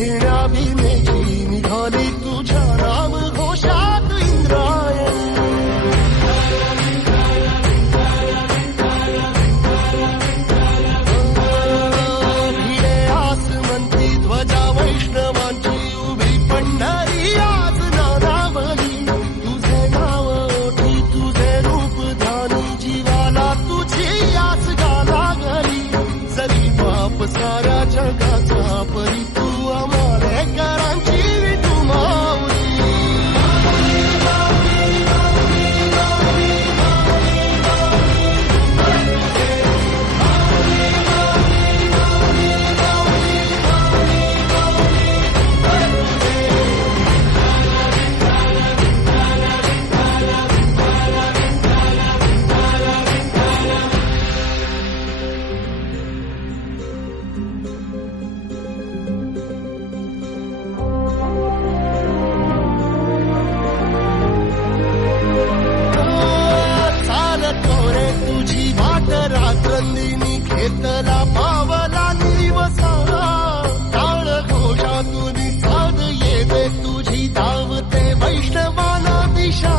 घेण्या भीमेची निघाली तुझ्या नाम घोषात इंद्रायणी. भिडे आसमंती ध्वजा वैष्णवांची उभी पंढरी आज नादावली. तुझे नाव ओठी तुझे रूप ध्यानी जीवाला तुझी आस गा लागली. जरी बाप साऱ्या जगाचा परी तू आमालेकरांची विठू माऊली. तुझी वाट रात्रंदिनी घेतला पावला निवसा. टाळ घोषातून साध येते तुझी धावते वैष्णवाला दिशा.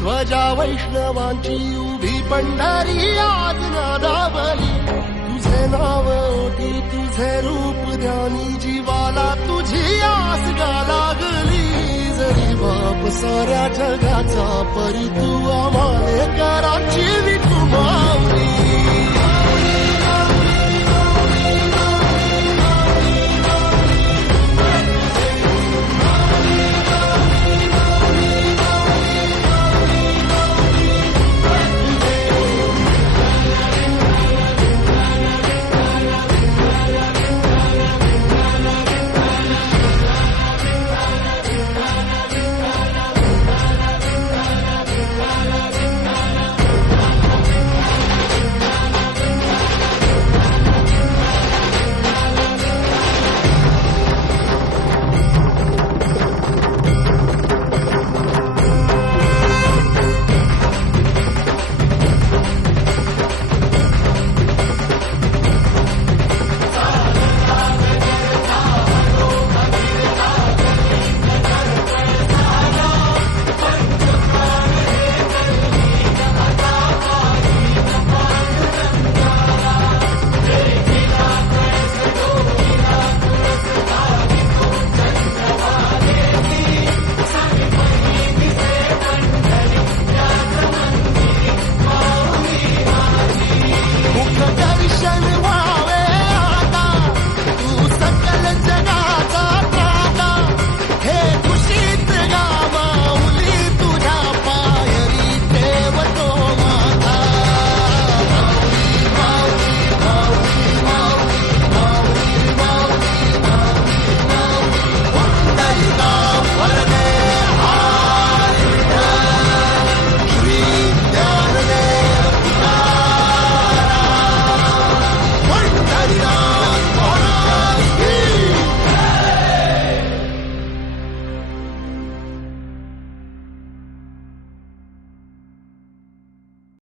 ध्वजा वैष्णवांची उभी पंढरी आज नादावली. तुझे नाव ओठी तुझे रूप ध्यानी जीवाला तुझी आस गा लागली. जरी बाप साऱ्या जगाचा परी तू आमालेकरांची विठू माऊली.